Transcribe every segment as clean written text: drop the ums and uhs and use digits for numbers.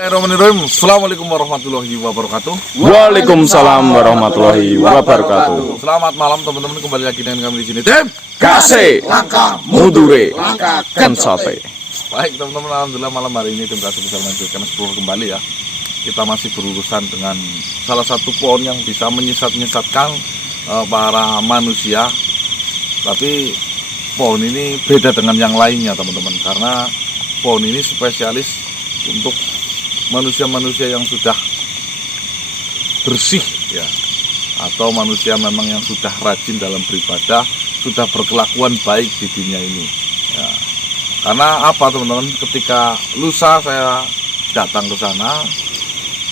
Bismillahirrahmanirrahim. Assalamualaikum warahmatullahi wabarakatuh. Waalaikumsalam warahmatullahi wabarakatuh. Selamat malam teman-teman, kembali lagi dengan kami di sini tim Kasih langkah mudure langkah kencote. Baik teman-teman, alhamdulillah malam hari ini tim Kasih bisa melanjutkan explore kembali ya. Kita masih berurusan dengan salah satu pohon yang bisa menyesatkan para manusia. Tapi pohon ini beda dengan yang lainnya teman-teman, karena pohon ini spesialis untuk manusia-manusia yang sudah bersih ya, atau manusia memang yang sudah rajin dalam beribadah, sudah berkelakuan baik di dunia ini ya. Karena apa teman-teman, ketika lusa saya datang ke sana,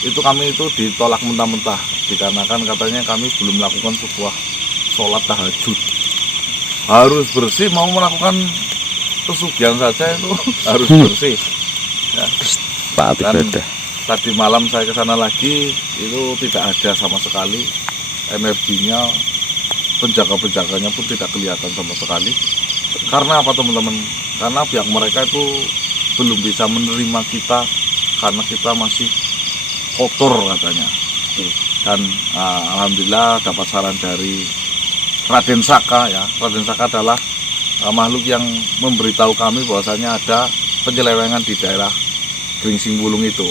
itu kami itu ditolak mentah-mentah, dikarenakan katanya kami belum melakukan sebuah sholat tahajud. Harus bersih, mau melakukan pesugihan saja itu harus bersih ya. Dan tadi malam saya ke sana lagi, itu tidak ada sama sekali energinya, penjaga-penjaganya pun tidak kelihatan sama sekali. Karena apa teman-teman? Karena pihak mereka itu belum bisa menerima kita, karena kita masih kotor katanya. Dan alhamdulillah dapat saran dari Raden Saka ya. Raden Saka adalah makhluk yang memberitahu kami bahwasanya ada penyelewengan di daerah Gringsing Wulung itu,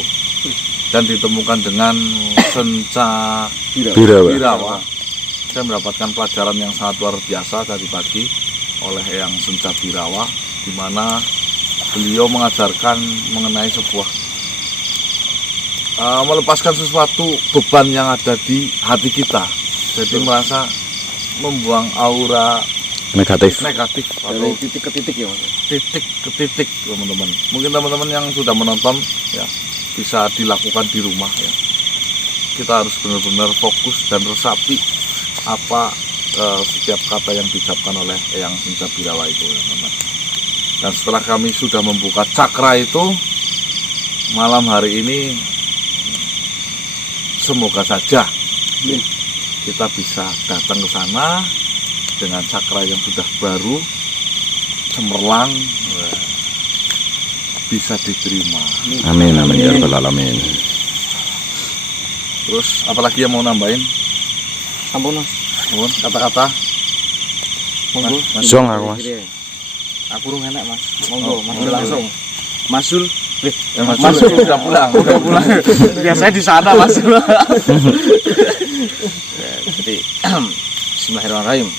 dan ditemukan dengan senca birawa. Saya mendapatkan pelajaran yang sangat luar biasa tadi pagi oleh yang senca birawa, di mana beliau mengajarkan mengenai sebuah melepaskan sesuatu beban yang ada di hati kita. Jadi merasa membuang aura negatif Dari titik ke titik ya, titik ke titik teman-teman. Mungkin teman-teman yang sudah menonton ya bisa dilakukan di rumah ya. Kita harus benar-benar fokus dan resapi apa setiap kata yang diucapkan oleh Eyang Senca Birawa itu ya, teman-teman. Dan setelah kami sudah membuka cakra itu malam hari ini, semoga saja kita bisa datang ke sana dengan cakra yang sudah baru, cemerlang, bisa diterima. Amin amin ya rabbal alamin. Terus apalagi yang mau nambahin? Ampun mas. Ampun, kata-kata. Monggo. Mas. Aku mas. Aku rung enak mas. Monggo, mas langsung. Masul. Masul udah pulang. Biasanya di sana mas. Jadi Bismillahirrahmanirrahim.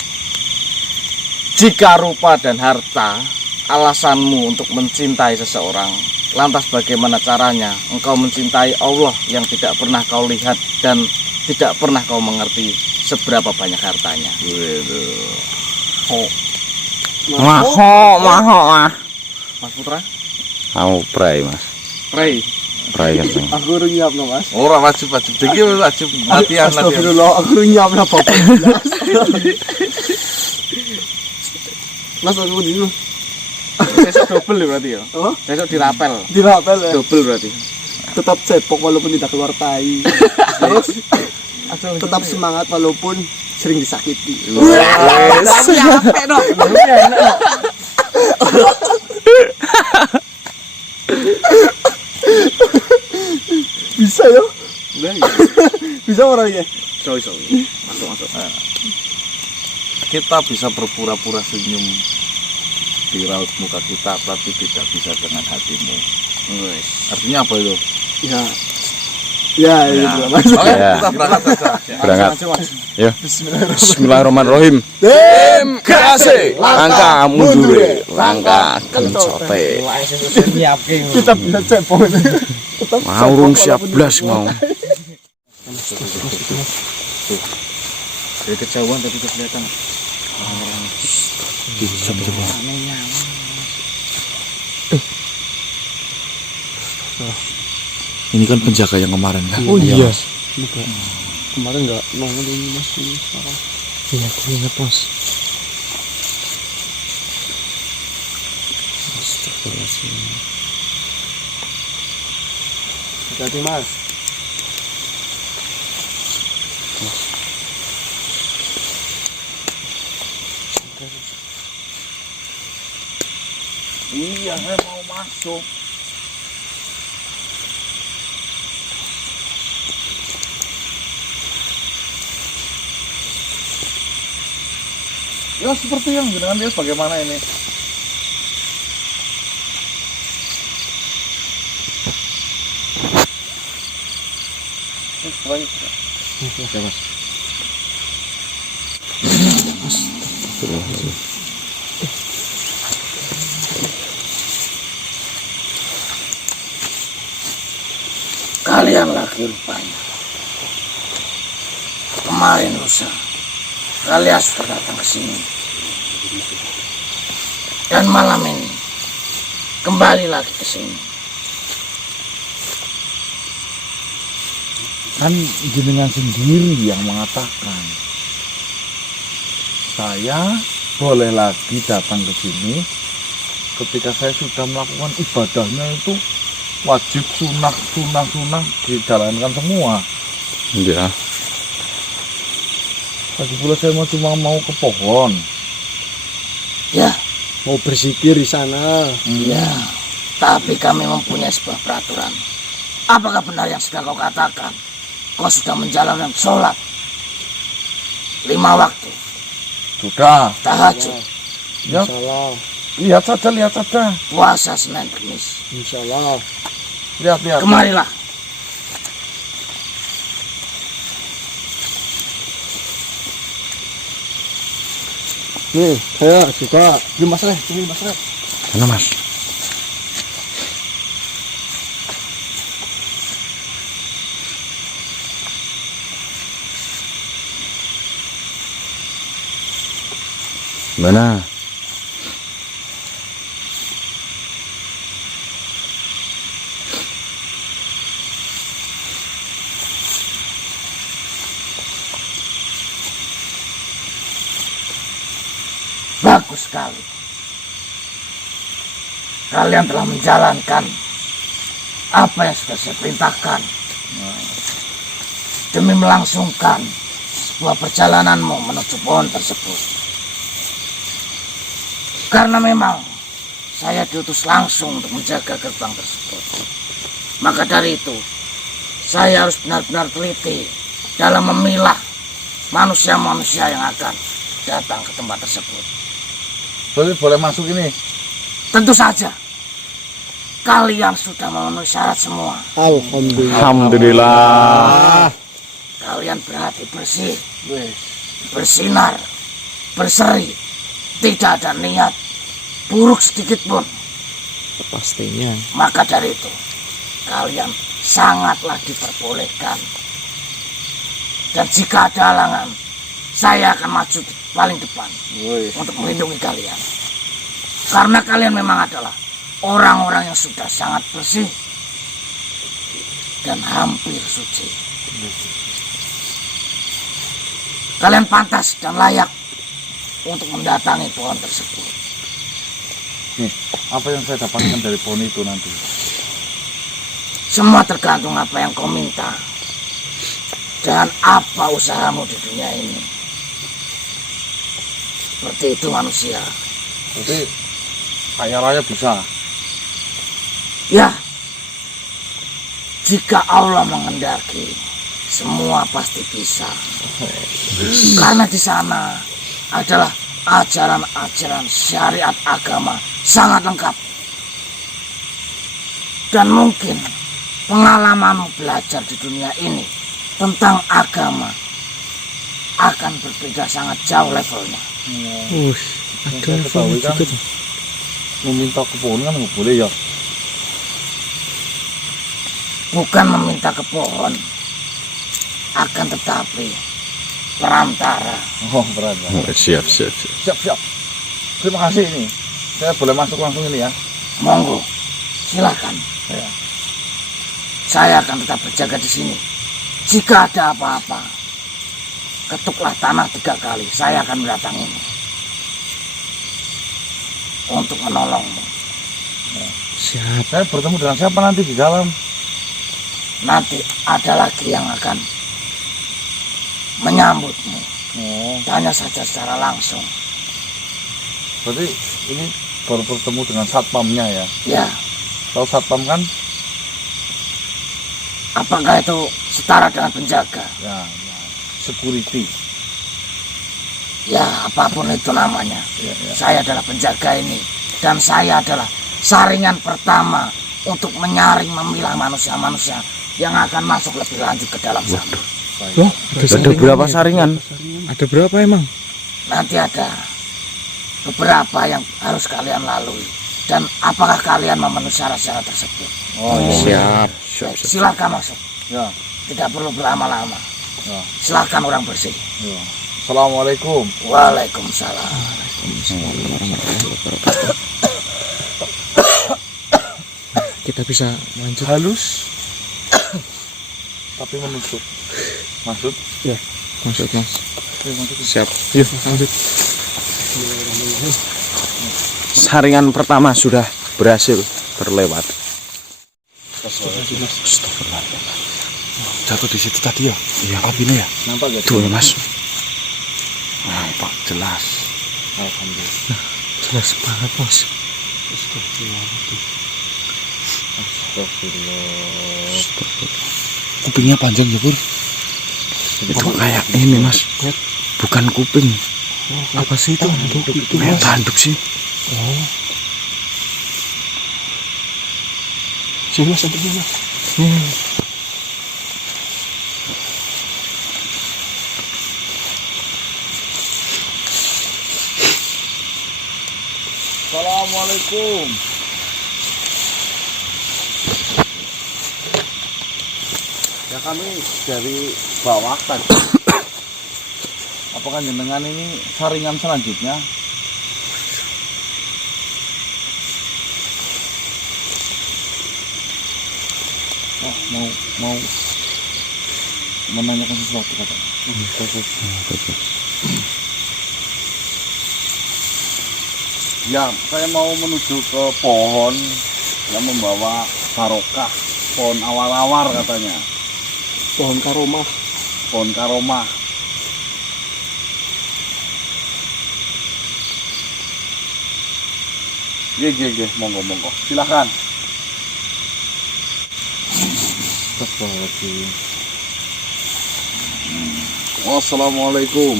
Jika rupa dan harta alasanmu untuk mencintai seseorang, lantas bagaimana caranya engkau mencintai Allah yang tidak pernah kau lihat dan tidak pernah kau mengerti seberapa banyak hartanya? Mah. Mas Putra? Aku pray mas. Pray. Pray kan. Aku urung nyiapno mas. Ora wajib iki wajib latihan. Astagfirullah, aku urung nyiapno bapak. Mas aku di dulu. Besok double berarti ya? Oh? Besok dirapel. Dirapel ya? Double berarti. Tetap cepok walaupun tidak keluar tai. Terus tetap semangat walaupun sering disakiti. Siapa dong? Bisa ya? Bisa orangnya? Bisa. Masuk. Kita bisa berpura-pura senyum di raut muka kita, tapi tidak bisa dengan hatimu. Artinya apa itu? Ya. Itu mas. Oke, Ya. kita berangkat saja. Berangkat. Ya. Bismillahirrahmanirrahim. Bismillahirrahmanirrahim. Tim Kasih langkah mudure langkah kencote. Kita bisa cepok. Mau rung siap blas mau. Dari kejauhan tadi kelihatan. Coba. Ini kan penjaga yang kemarin kan? Oh iya. Kemarin nggak nongol ini mas ini sekarang. Iya, aku ingat mas. Astagfirullahaladzim. Hati-hati mas. Iya, saya mau masuk. Ya seperti yang dengan dia bagaimana ini? Kalian lagi rupanya. Kemarin lusa, kalian sudah datang ke sini. Dan malam ini, kembali lagi ke sini. Kan jenengan sendiri yang mengatakan saya boleh lagi datang ke sini ketika saya sudah melakukan ibadahnya itu wajib sunah dijalankan semua. Iya. Lagi pula saya cuma mau ke pohon. Ya, Mau berzikir di sana. ya. Tapi kami mempunyai sebuah peraturan. Apakah benar yang sudah kau katakan? Kau sudah menjalankan sholat 5 waktu. Sudah. Tahajud, Ya, Insyaallah. lihat saja. puasa Senin Kamis. Insyaallah. Lihat. Kemarilah. Nih, saya juga. Ini Mas Reh, ini Mas Reh. Mana Mas? Mana? Bagus sekali. Kalian telah menjalankan apa yang sudah saya perintahkan. Demi melangsungkan sebuah perjalananmu menuju pohon tersebut. Karena memang saya diutus langsung untuk menjaga gerbang tersebut. Maka dari itu, saya harus benar-benar teliti dalam memilah manusia-manusia yang akan datang ke tempat tersebut. Boleh masuk ini. Tentu saja, kalian sudah memenuhi syarat semua. Alhamdulillah. Alhamdulillah. Kalian berhati bersih, bersinar, berseri, tidak ada niat buruk sedikit pun. Pastinya. Maka dari itu, kalian sangatlah diperbolehkan. Dan jika ada halangan, saya akan maju paling depan untuk melindungi kalian. Karena kalian memang adalah orang-orang yang sudah sangat bersih dan hampir suci. Kalian pantas dan layak untuk mendatangi pohon tersebut. Nih, apa yang saya dapatkan dari pohon itu nanti? Semua tergantung apa yang kau minta dan apa usahamu di dunia ini. Seperti itu manusia. Jadi kaya raya bisa. Ya, jika Allah menghendaki, semua pasti bisa. Karena di sana adalah ajaran-ajaran syariat agama sangat lengkap. Dan mungkin pengalamanmu belajar di dunia ini tentang agama akan berbeda sangat jauh levelnya. Ada Ketahui kan, meminta ke pohon kan nggak boleh ya. Bukan meminta ke pohon, akan tetapi perantara. Oh, berada. Siap. Siap. Terima kasih ini. Saya boleh masuk langsung ini ya. Monggo, silakan. Ya. Saya akan tetap berjaga di sini. Jika ada apa-apa, ketuklah tanah 3 kali. Saya akan mendatangimu untuk menolongmu. siap. Saya bertemu dengan siapa nanti di dalam? Nanti ada lagi yang akan menyambutmu. Oh, Tanya saja secara langsung. berarti ini baru bertemu dengan satpamnya ya. Ya, Tahu satpam kan? apakah itu setara dengan penjaga? Ya, security. Ya, apapun itu namanya. Ya, ya. Saya adalah penjaga ini. Dan saya adalah saringan pertama untuk menyaring, memilah manusia-manusia yang akan masuk lebih lanjut ke dalam sana. Loh, ada berapa saringan? Ada berapa emang? Nanti ada beberapa yang harus kalian lalui. Dan apakah kalian memenuhi syarat-syarat tersebut? Oh, iya. Siap. Silakan masuk. Ya. Tidak perlu berlama-lama. Ya. Silakan orang bersih. Ya. Assalamualaikum. Waalaikumsalam. Kita bisa lanjut. Halus. Tapi menusuk. Maksud? Masuk mas. Ya, maksud. Siap. Yuk lanjut. Saringan pertama sudah berhasil terlewat. Astagfirullah. Jatuh di situ tadi ya? Iya, apinya ya? Nampak gak? Tuh mas. Nampak jelas. Alhamdulillah. Jelas banget mas. Astagfirullah. Kupingnya panjang ya Pur. Itu kayak ini mas. Bukan kuping. Apa sih itu? Kayak tanduk sih. Sini mas, sampai sini. Assalamualaikum. Ya kami dari bawah tadi. Apakah jenengan ini saringan selanjutnya? Oh, mau menanyakan sesuatu katanya. Ya, saya mau menuju ke pohon yang membawa barokah, pohon awar-awar katanya, Pohon karomah. pohon karomah. Gih, monggo, silakan. Wassalamualaikum.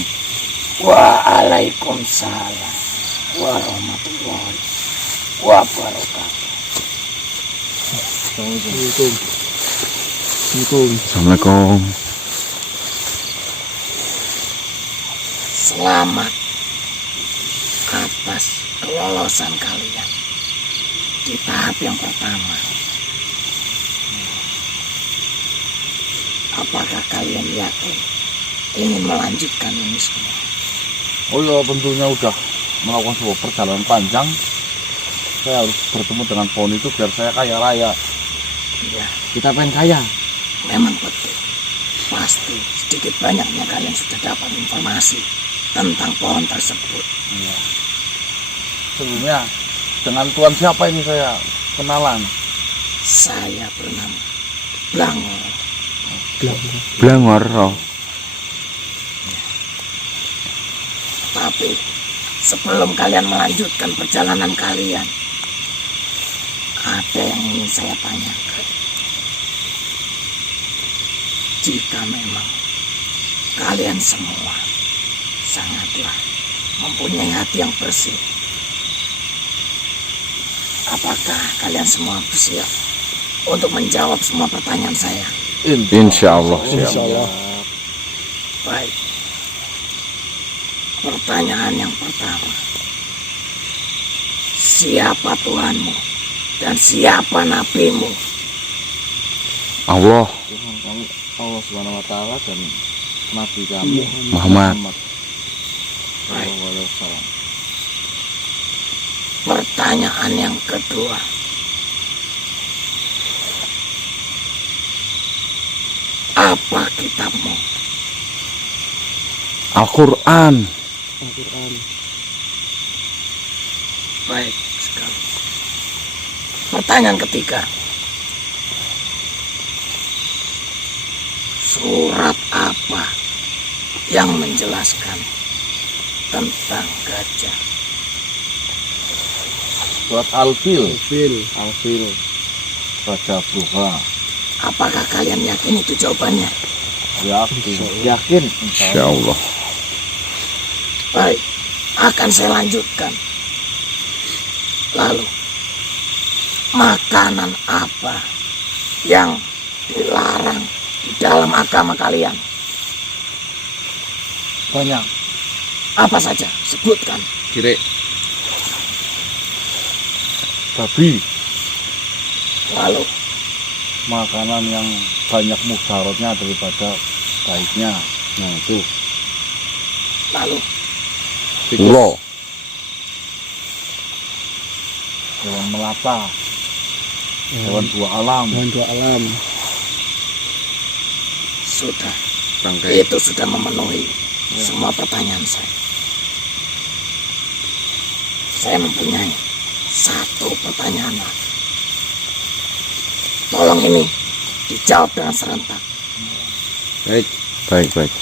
Waalaikumsalam warahmatullahi wabarakatuh. Assalamualaikum. Selamat atas kelolosan kalian di tahap yang pertama. Apakah kalian yakin ingin melanjutkan ini semua? Oh ya, tentunya udah melakukan sebuah perjalanan panjang. Saya harus bertemu dengan pohon itu biar saya kaya raya. Ya, Kita pengen kaya. memang betul. Pasti sedikit banyaknya kalian sudah dapat informasi tentang pohon tersebut. Sebelumnya, dengan tuan siapa ini saya kenalan? Saya bernama Blangor. Blangor. Tapi sebelum kalian melanjutkan perjalanan kalian, ada yang ingin saya tanyakan. Jika memang kalian semua sangatlah mempunyai hati yang bersih, apakah kalian semua bersiap untuk menjawab semua pertanyaan saya? Insya Allah. Baik. Pertanyaan yang pertama. Siapa Tuhanmu dan siapa nabimu? Allah. Tuhan kami Allah Subhanahu wa taala dan nabi kami Muhammad. Baik. sallallahu alaihi wasallam. Pertanyaan yang kedua. Apa kitabmu? Al-Quran. Baik sekali. Pertanyaan ketiga. Surat apa yang menjelaskan tentang gajah? Surat Al-Fil. Al-Fil. Baca buka. Apakah kalian yakin itu jawabannya? Yakin. Insya Allah. Baik, akan saya lanjutkan. Lalu, makanan apa yang dilarang di dalam agama kalian? Banyak. Apa saja? Sebutkan. Kira Babi, Lalu, makanan yang banyak mudaratnya daripada baiknya. nah itu lalu, Ulo. Hewan melata, hewan dua alam. dua alam sudah. bangkai. Itu sudah memenuhi semua pertanyaan saya. Saya mempunyai satu pertanyaan lagi. Tolong ini dijawab dengan serentak. Baik, Baik.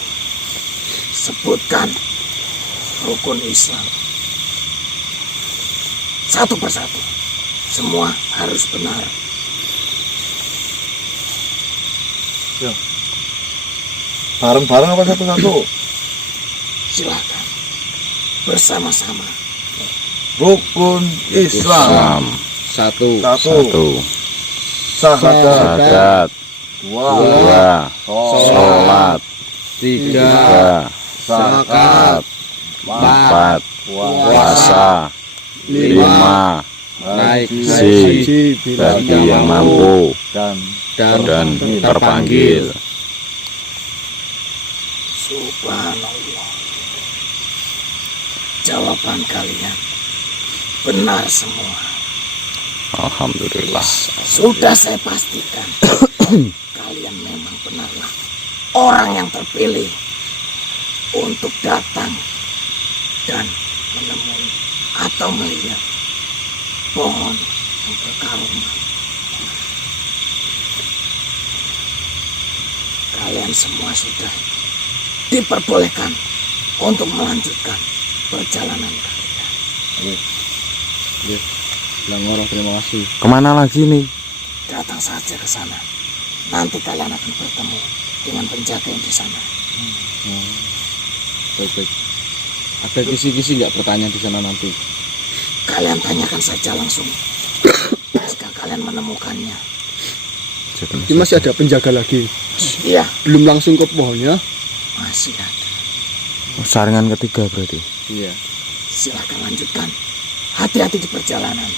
Sebutkan rukun Islam satu persatu. Semua harus benar. Bareng-bareng apa satu-satu? Silakan bersama-sama. Rukun Islam. satu. Satu. 1. Syahadat. Syahadat. 2. 2. Sholat. 3. 3. Zakat. 4. Puasa. Puasa. 5. Naik Haji bagi yang mampu Dan dan terpanggil. Subhanallah. Jawaban kalian benar semua. Alhamdulillah. Sudah saya pastikan kalian memang benarlah orang yang terpilih untuk datang dan menemui atau melihat pohon yang berkaroma. Kalian semua sudah diperbolehkan untuk melanjutkan perjalanan kalian. Bilang orang terima kasih. Kemana lagi nih? Datang saja ke sana. Nanti kalian akan bertemu dengan penjaga yang di sana. Baik. Ada kisi-kisi nggak pertanyaan di sana nanti? Kalian tanyakan saja langsung jika kalian menemukannya. Ini masih ada penjaga lagi. Iya, Belum langsung ke pohonnya. masih ada. Saringan ketiga berarti. Iya. Silahkan lanjutkan. Hati-hati di perjalanan.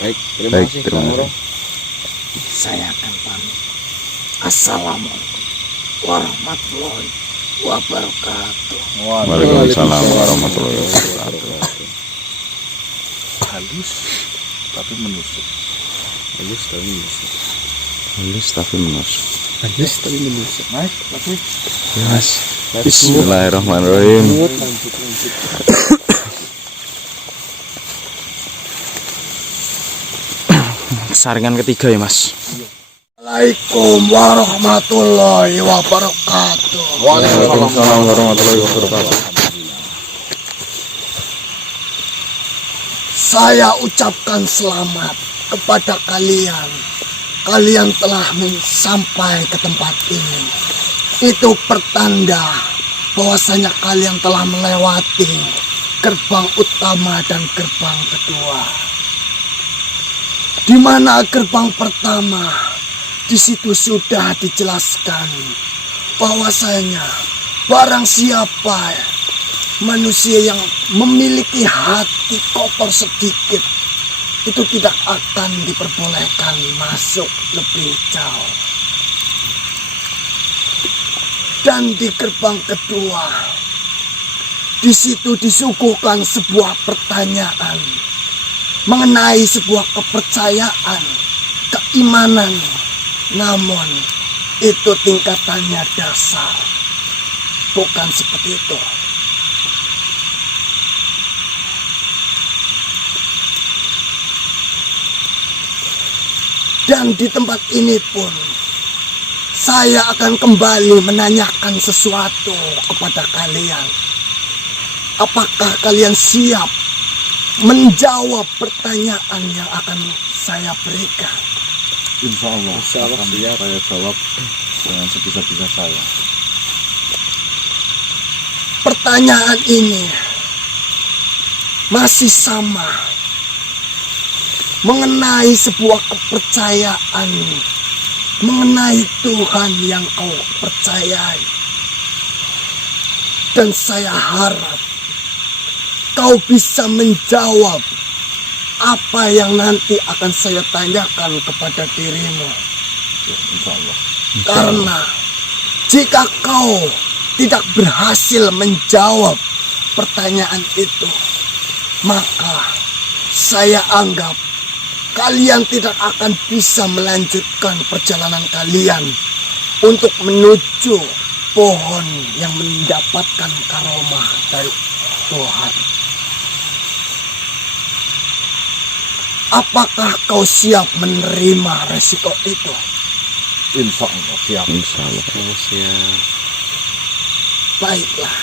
Baik, terima Baik, kasih. terima Bang kasih. Moro. Saya akan pamit. Assalamualaikum warahmatullahi wabarakatuh. Waalaikumsalam warahmatullahi wabarakatuh. halus tapi menusuk. Halus tapi menusuk. Halus tapi menusuk. Halus tapi menusuk. Naik lagi. Ya, Mas. Bismillahirrahmanirrahim. Lanjut. Saringan ketiga ya, Mas. Assalamualaikum warahmatullahi wabarakatuh. Waalaikumsalam warahmatullahi wabarakatuh. Saya ucapkan selamat kepada kalian. Kalian telah sampai ke tempat ini. Itu pertanda bahwasanya kalian telah melewati gerbang utama dan gerbang kedua. Di mana gerbang pertama, di situ sudah dijelaskan bahwasanya barang siapa manusia yang memiliki hati kotor sedikit itu tidak akan diperbolehkan masuk lebih jauh. Dan di gerbang kedua, di situ disuguhkan sebuah pertanyaan mengenai sebuah kepercayaan, keimanan, namun itu tingkatannya dasar, bukan seperti itu. Dan di tempat ini pun saya akan kembali menanyakan sesuatu kepada kalian. Apakah kalian siap menjawab pertanyaan yang akan saya berikan? Insya Allah akan saya jawab dengan sebisa-bisa saya. pertanyaan ini masih sama mengenai sebuah kepercayaan, mengenai Tuhan yang kau percayai. Dan saya harap kau bisa menjawab apa yang nanti akan saya tanyakan kepada dirimu. Ya, insya Allah. Karena jika kau tidak berhasil menjawab pertanyaan itu, maka saya anggap kalian tidak akan bisa melanjutkan perjalanan kalian untuk menuju pohon yang mendapatkan karomah dari Tuhan. Apakah kau siap menerima resiko itu? Insya Allah siap. Insya Allah. Siap. Baiklah.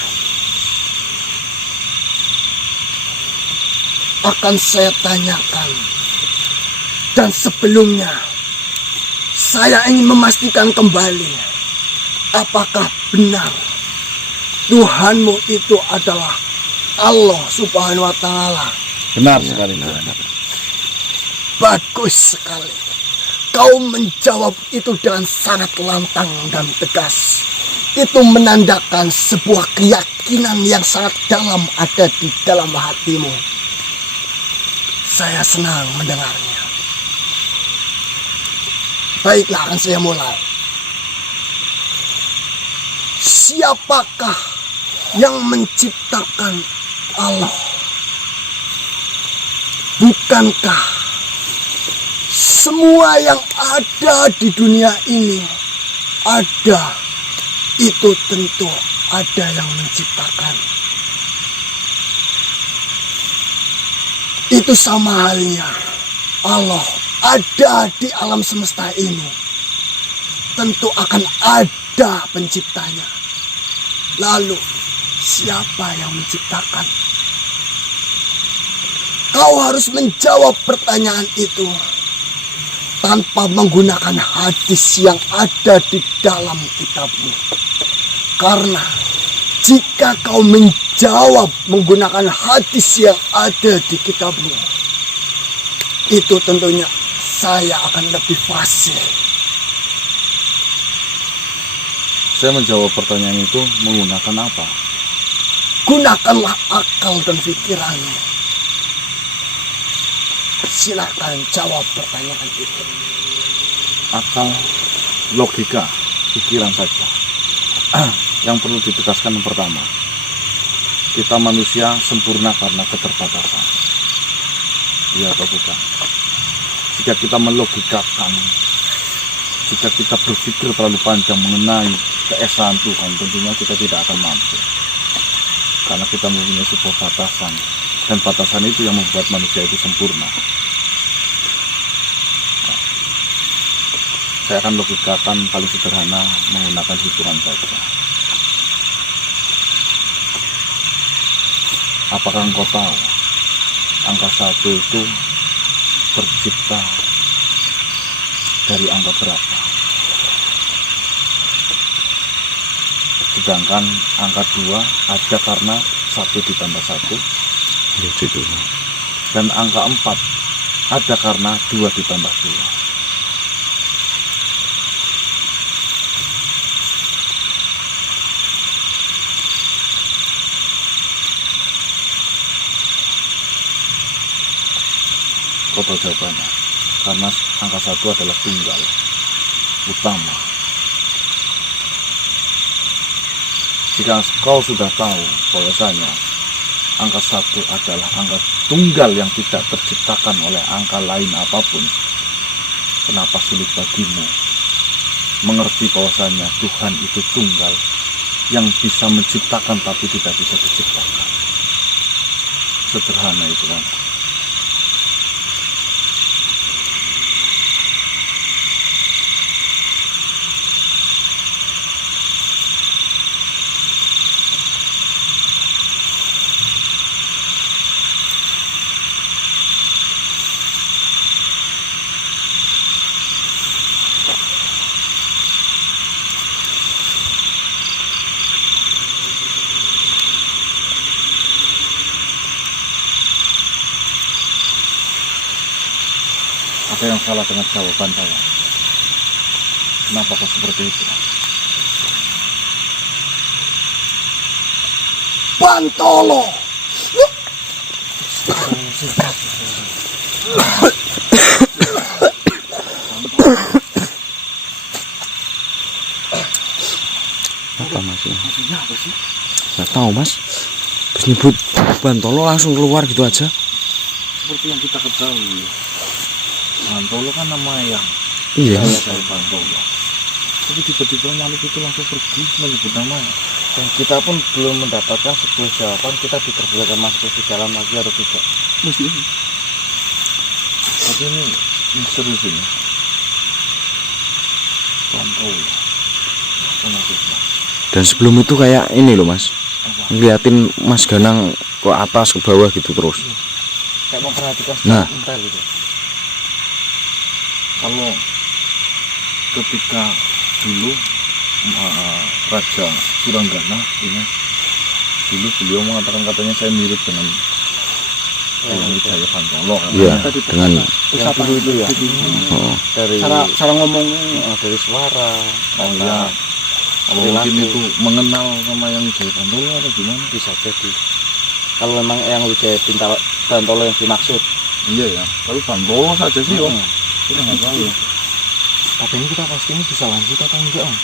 Akan saya tanyakan. Dan sebelumnya, saya ingin memastikan kembali, apakah benar Tuhanmu itu adalah Allah Subhanahu wa Ta'ala? Benar sekali. Bagus sekali. Kau menjawab itu dengan sangat lantang dan tegas. Itu menandakan sebuah keyakinan yang sangat dalam ada di dalam hatimu. Saya senang mendengarnya. Baiklah, akan saya mulai. Siapakah yang menciptakan Allah? Bukankah semua yang ada di dunia ini ada, itu tentu ada yang menciptakan. Itu sama halnya Allah ada di alam semesta ini, tentu akan ada penciptanya. Lalu siapa yang menciptakan? Kau harus menjawab pertanyaan itu tanpa menggunakan hadis yang ada di dalam kitabmu. Karena jika kau menjawab menggunakan hadis yang ada di kitabmu, itu tentunya saya akan lebih fasih. Saya menjawab pertanyaan itu menggunakan apa? Gunakanlah akal dan pikiranmu. Silakan jawab pertanyaan itu. Akal, logika, pikiran saja. Yang perlu ditegaskan yang pertama, kita manusia sempurna karena keterbatasan. Iya atau bukan? Jika kita melogikakan, jika kita berpikir terlalu panjang mengenai keesaan Tuhan, tentunya kita tidak akan mampu. Karena kita mempunyai sebuah batasan, dan batasan itu yang membuat manusia itu sempurna. Nah, saya akan logikakan paling sederhana menggunakan hitungan saja. Apakah engkau tahu angka 1 itu tercipta dari angka berapa? Sedangkan angka 2 ada karena 1 ditambah 1. Dan angka 4 ada karena 2 ditambah 2. Kau tahu jawabannya? Karena angka 1 adalah tunggal utama. Jika kau sudah tahu bahwasanya angka 1 adalah angka tunggal yang tidak terciptakan oleh angka lain apapun, kenapa sulit bagimu mengerti bahwasanya Tuhan itu tunggal yang bisa menciptakan tapi tidak bisa diciptakan? Sederhana itu kan. masalah dengan jawaban saya. Kenapa kok seperti itu? Bantolo. Apa mas? Nggak tahu mas. Terus nyebut Bantolo langsung keluar gitu aja. Seperti yang kita ketahui, Bantolo kan nama yang Iya. saya Bantolo. Tapi tiba-tiba makhluk itu langsung pergi menyebut namanya. Dan kita pun belum mendapatkan sebuah jawaban kita diperbolehkan masuk ke dalam lagi atau tidak. Tapi ini misteri ini. Bantolo. Apa maksudnya? Dan sebelum itu kayak ini loh mas, Apa? ngeliatin Mas Ganang ke atas ke bawah gitu terus. Kayak memperhatikan Nah. sebentar gitu. Kalau ketika dulu Raja Suranggana ini dulu beliau mengatakan katanya saya mirip dengan Wijaya Bantolo kan. Iya, dengan Yang dulu itu ya. oh, Dari Cara ngomongnya. dari suara. Oh iya. Kalau mungkin itu mengenal sama yang Wijaya Bantolo atau gimana? Bisa jadi. Kalau memang yang Wijaya Bantolo yang dimaksud. Iya ya. Tapi Bantolo saja sih om. Hmm. Kita nggak tahu ya. Tapi ini kita pasti ini bisa lanjut atau enggak om?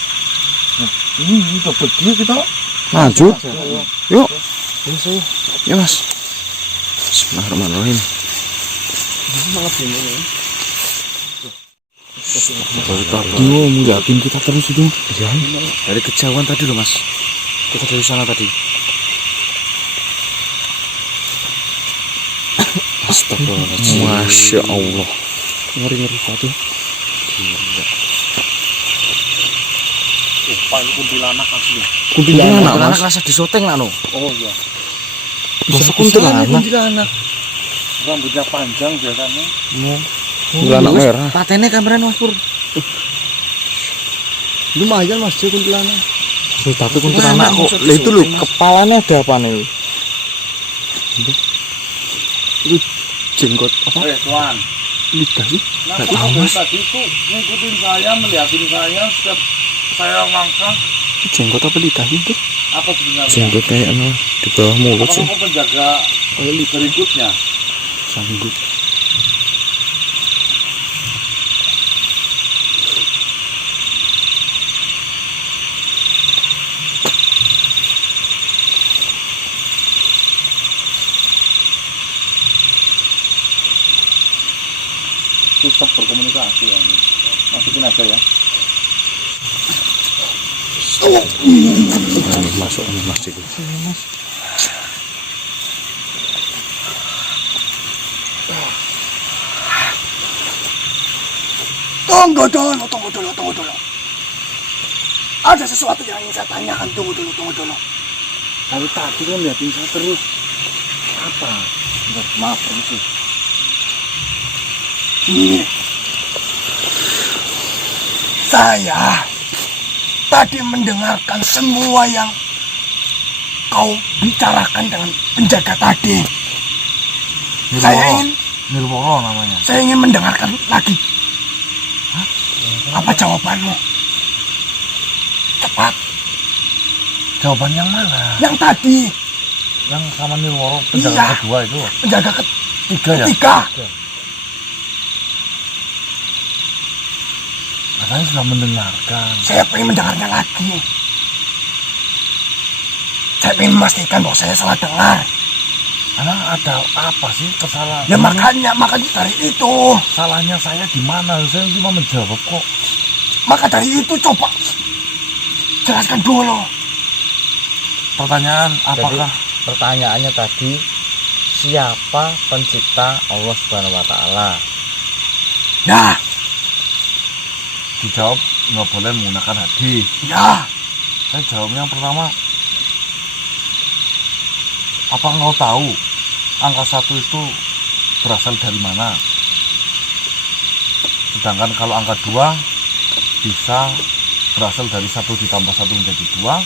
Ini udah pergi kita. lanjut. Yuk, Terus saya ya mas. Bismillahirrahmanirrahim. malah bingung. Dari tadi ngeliatin kita terus itu. Iya. Dari kejauhan tadi loh mas. Kita dari sana tadi. Astagfirullahaladzim. Masya Allah. Ngeri-ngeri tadi. Pak ini kuntilanak asli. Kuntilanak mas. rasa disoteng lah no. Oh iya. Bisa kuntilanak. Rambutnya panjang biasanya. Kuntilanak merah. Patennya kameran mas Pur. Lumayan mas dia kuntilanak. Tapi kuntilanak kok. Lah itu loh kepalanya ada apa nih? Itu jenggot apa? Tuan. Lidah sih. Nah, Nggak tahu mas. tadi itu ngikutin saya, melihatin saya setiap saya langkah. Itu jenggot apa lidah sih itu? Apa sebenarnya? Jenggot kayaknya di bawah mulut sih. Apakah kau penjaga berikutnya? Sanggup. Susah berkomunikasi ya. Masukin aja ya. Ini masuk ini mas itu. Tunggu dulu. Ada sesuatu yang ingin saya tanyakan. Tunggu dulu. Dari tadi kan liatin saya terus. Apa? Bentar, maaf permisi. Ini saya tadi mendengarkan semua yang kau bicarakan dengan penjaga tadi. Nirworo namanya. Saya ingin mendengarkan lagi. Apa jawabanmu? Cepat. Jawaban yang mana? Yang tadi, Yang sama Nirworo Iya. kedua itu. penjaga Tiga ya? ketiga. Katanya sudah mendengarkan. Saya ingin mendengarnya lagi. Saya ingin memastikan bahwa saya salah dengar. Emang ada apa sih kesalahan? Ya makanya dari itu. Salahnya saya di mana? Saya cuma menjawab kok. Maka dari itu coba jelaskan dulu. Pertanyaan apakah Pertanyaannya tadi, siapa pencipta Allah Subhanahu wa taala? Ya, dijawab nggak boleh menggunakan hadis? ya. Saya jawabnya yang pertama. Apa engkau tahu angka 1 itu berasal dari mana? Sedangkan kalau angka 2 bisa berasal dari 1 ditambah 1 menjadi 2,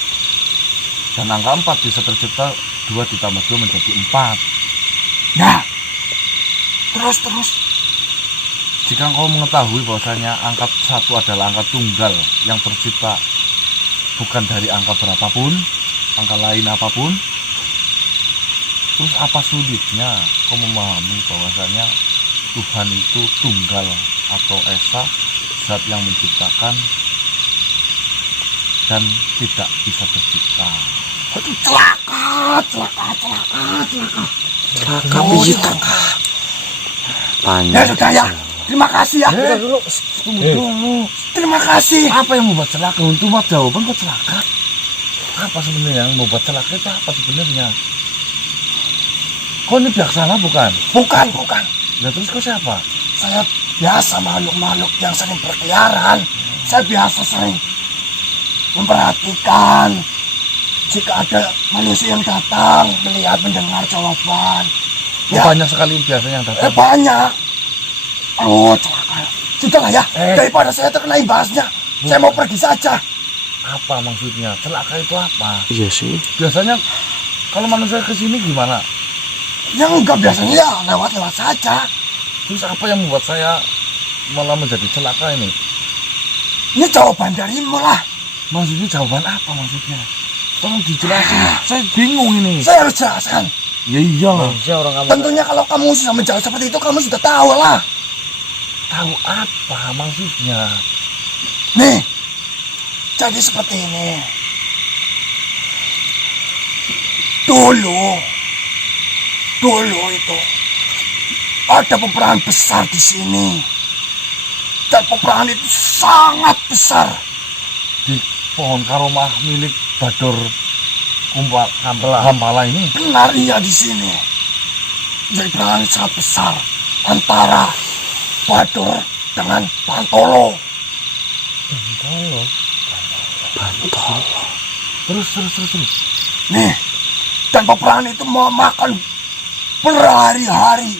dan angka 4 bisa tercipta 2 ditambah 2 menjadi 4. Ya. Terus. jika kau mengetahui bahwasanya angka 1 adalah angka tunggal yang tercipta bukan dari angka berapapun, angka lain apapun, terus apa sulitnya kau memahami bahwasanya Tuhan itu tunggal atau esa, zat yang menciptakan dan tidak bisa tercipta. Aduh, celaka. piye to? Ya sudah ya. Terima kasih ya. Tunggu dulu. Terima kasih. Apa yang membuat celaka? Untuk jawaban kok celaka? Apa sebenarnya yang membuat celaka itu apa sebenarnya? Kau ini bijaksana bukan? Bukan. Nah terus kau siapa? Saya biasa makhluk-makhluk yang sering berkeliaran. Saya biasa sering memperhatikan jika ada manusia yang datang, melihat, mendengar jawaban. Ya. Banyak sekali biasanya yang datang. Banyak. Oh, celaka. Sudahlah ya, daripada saya terkena imbasnya, saya mau pergi saja. Apa maksudnya? Celaka itu apa? Iya sih. Biasanya kalau manusia kesini gimana? Yang enggak biasanya ya lewat-lewat saja. Terus apa yang membuat saya malah menjadi celaka ini? Ini jawaban darimu lah. Maksudnya jawaban apa maksudnya? Tolong dijelasin. Saya bingung ini. Saya harus jelaskan. Ya iyalah. Tentunya kalau kamu sudah menjawab seperti itu, kamu sudah tahu lah. Tahu apa maksudnya? Nih, jadi seperti ini. Dulu itu ada peperangan besar di sini. Dan peperangan itu sangat besar. Di pohon karomah milik Bador Hampala ini. Benar, iya di sini. Jadi peperangan sangat besar antara Bador dengan Bantolo. Terus. Nih, dan peperangan itu memakan berhari-hari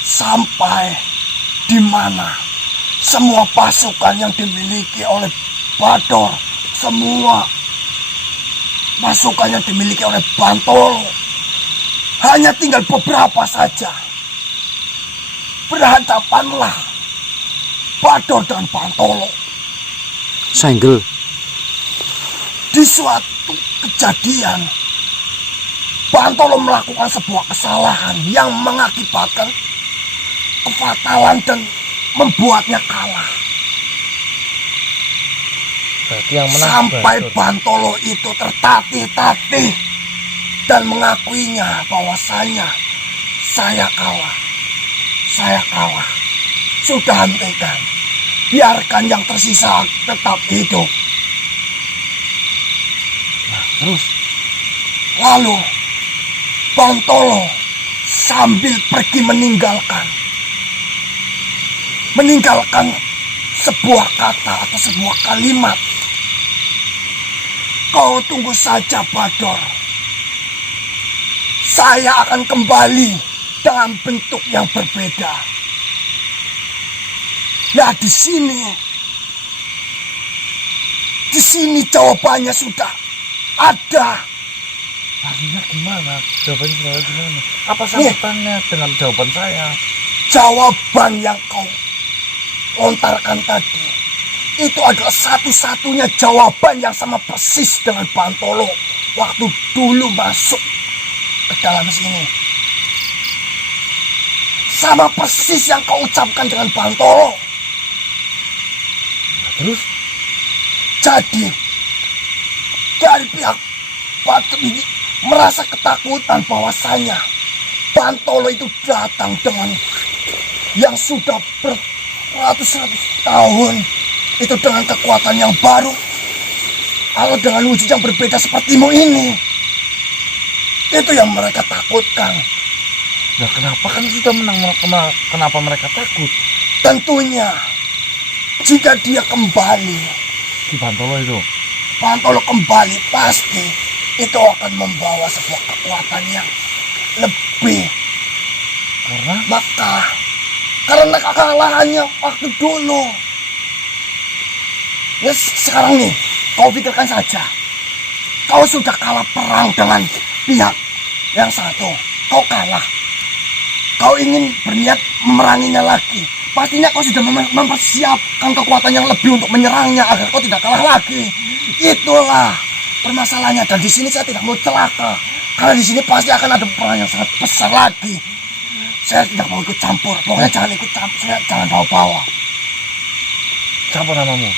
sampai di mana semua pasukan yang dimiliki oleh Bador, semua pasukan yang dimiliki oleh Bantolo, hanya tinggal beberapa saja. Berhadapanlah Bador dan Bantolo. Senggel. Di suatu kejadian, Bantolo melakukan sebuah kesalahan yang mengakibatkan kefatalan dan membuatnya kalah. Berarti yang menang Sampai Bador. Bantolo itu tertatih-tatih dan mengakuinya bahwasanya saya kalah. Sudah hentikan. Biarkan yang tersisa tetap hidup. Terus Lalu Bantolo sambil pergi meninggalkan sebuah kata atau sebuah kalimat. Kau tunggu saja, Bador. Saya akan kembali dalam bentuk yang berbeda. Nah, di sini jawabannya sudah ada. maksudnya gimana? Jawabannya gimana? Apa sangkutannya dengan jawaban saya? Jawaban yang kau lontarkan tadi itu adalah satu-satunya jawaban yang sama persis dengan Bantolo waktu dulu masuk ke dalam sini. Sama persis yang kau ucapkan dengan Bantolo. Terus? Jadi dari pihak Bador ini merasa ketakutan bahwasanya Bantolo itu datang dengan yang sudah beratus-ratus tahun, itu dengan kekuatan yang baru, atau dengan wujud yang berbeda sepertimu ini. Itu yang mereka takutkan. Ya kenapa kan sudah menang? Kenapa mereka takut? Tentunya jika dia kembali, Di Bantolo itu. Bantolo kembali, pasti itu akan membawa sebuah kekuatan yang lebih. Karena kekalahannya waktu dulu. Ya sekarang nih, kau pikirkan saja. Kau sudah kalah perang dengan pihak yang satu. Kau kalah. Kau ingin berniat memeranginya lagi. Pastinya kau sudah mempersiapkan kekuatan yang lebih untuk menyerangnya agar kau tidak kalah lagi. Itulah permasalahannya, dan di sini saya tidak mau celaka karena di sini pasti akan ada perang yang sangat besar lagi. Saya tidak mau ikut campur. Pokoknya jangan ikut campur. Saya jangan bawa-bawa. Siapa namamu?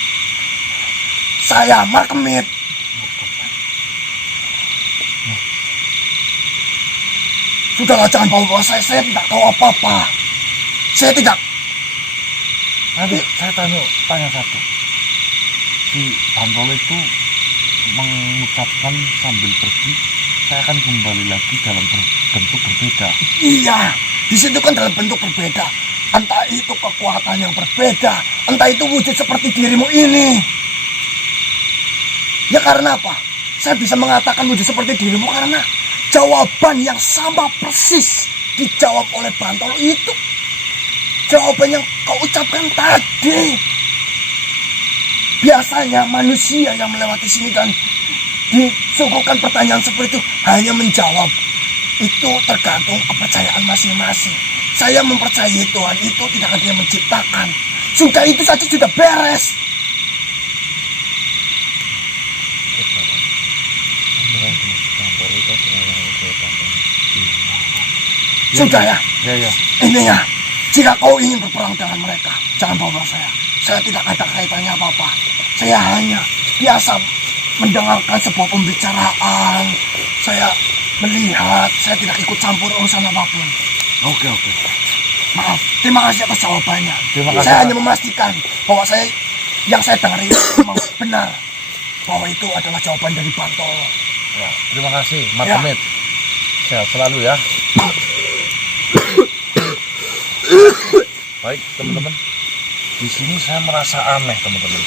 Saya Markemit. Sudahlah, jangan bawa-bawa saya. Saya tidak tahu apa-apa. Saya tidak. Nanti saya tanya satu. Si Bantolo itu mengucapkan sambil pergi, saya akan kembali lagi dalam bentuk berbeda. Iya, di situ kan dalam bentuk berbeda. Entah itu kekuatan yang berbeda, entah itu wujud seperti dirimu ini. Ya karena apa? Saya bisa mengatakan wujud seperti dirimu karena jawaban yang sama persis dijawab oleh Bantolo itu. Jawaban yang kau ucapkan tadi. Biasanya manusia yang melewati sini dan disuguhkan pertanyaan seperti itu hanya menjawab. Itu tergantung kepercayaan masing-masing. Saya mempercayai Tuhan itu tidak akan dia menciptakan. Sudah itu saja sudah beres. Sudah ya? Ya. Intinya, jika kau ingin berperang dengan mereka, jangan bawa saya. Saya tidak ada kaitannya apa-apa. Saya hanya biasa mendengarkan sebuah pembicaraan. Saya melihat, saya tidak ikut campur urusan apapun. Oke. Maaf, terima kasih atas jawabannya. Terima kasih. Saya hanya memastikan bahwa yang saya dengar itu memang benar. Bahwa itu adalah jawaban dari Bantolo. Ya, terima kasih, Markemit. Sehat selalu ya. Baik, teman-teman. Di sini saya merasa aneh, teman-teman.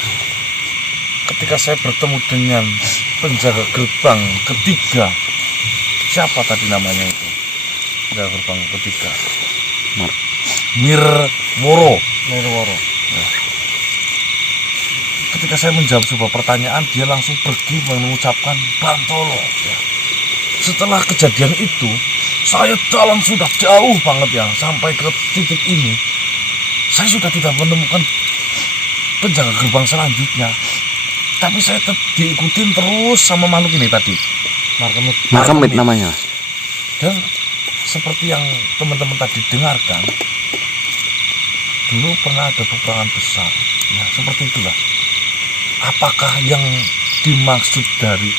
Ketika saya bertemu dengan penjaga gerbang ketiga, siapa tadi namanya itu? Penjaga gerbang ketiga. Mirworo. Ya. Ketika saya menjawab sebuah pertanyaan, dia langsung pergi mengucapkan Bantolo. Ya. Setelah kejadian itu, saya jalan sudah jauh banget ya, sampai ke titik ini. Saya sudah tidak menemukan penjaga gerbang selanjutnya. Tapi saya diikutin terus sama makhluk ini tadi. Markemit namanya. Dan seperti yang teman-teman tadi dengarkan, dulu pernah ada peperangan besar. Ya, seperti itulah. Apakah yang dimaksud dari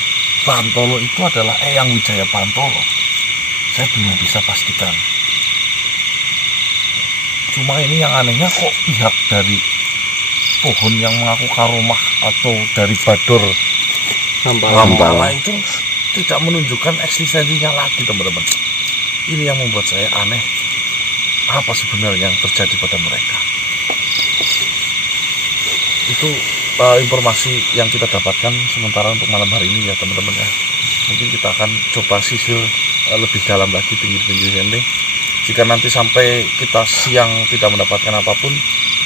Bantolo itu adalah Eyang Wijaya Bantolo? Saya belum bisa pastikan. Cuma ini yang anehnya, kok pihak dari pohon yang mengaku karomah atau dari Bador Hambala itu tidak menunjukkan eksistensinya lagi, teman-teman. Ini yang membuat saya aneh. Apa sebenarnya yang terjadi pada mereka? Itu informasi yang kita dapatkan sementara untuk malam hari ini ya, teman-teman ya. Mungkin kita akan coba sisir lebih dalam lagi pinggir-pinggir ini. Jika nanti sampai kita siang tidak mendapatkan apapun,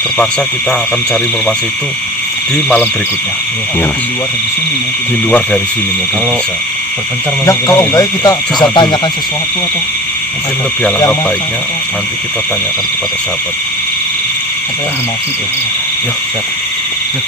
terpaksa kita akan cari informasi itu di malam berikutnya. Ya. Di luar dari sini mungkin Kalau bisa. berpencar Ya, kalau enggak kita bisa Jangan dulu. tanyakan sesuatu atau Mungkin lebih alangkah Yang baiknya mana? nanti kita tanyakan kepada sahabat. apa yang dimaksud ya? Ya, siap. Ya.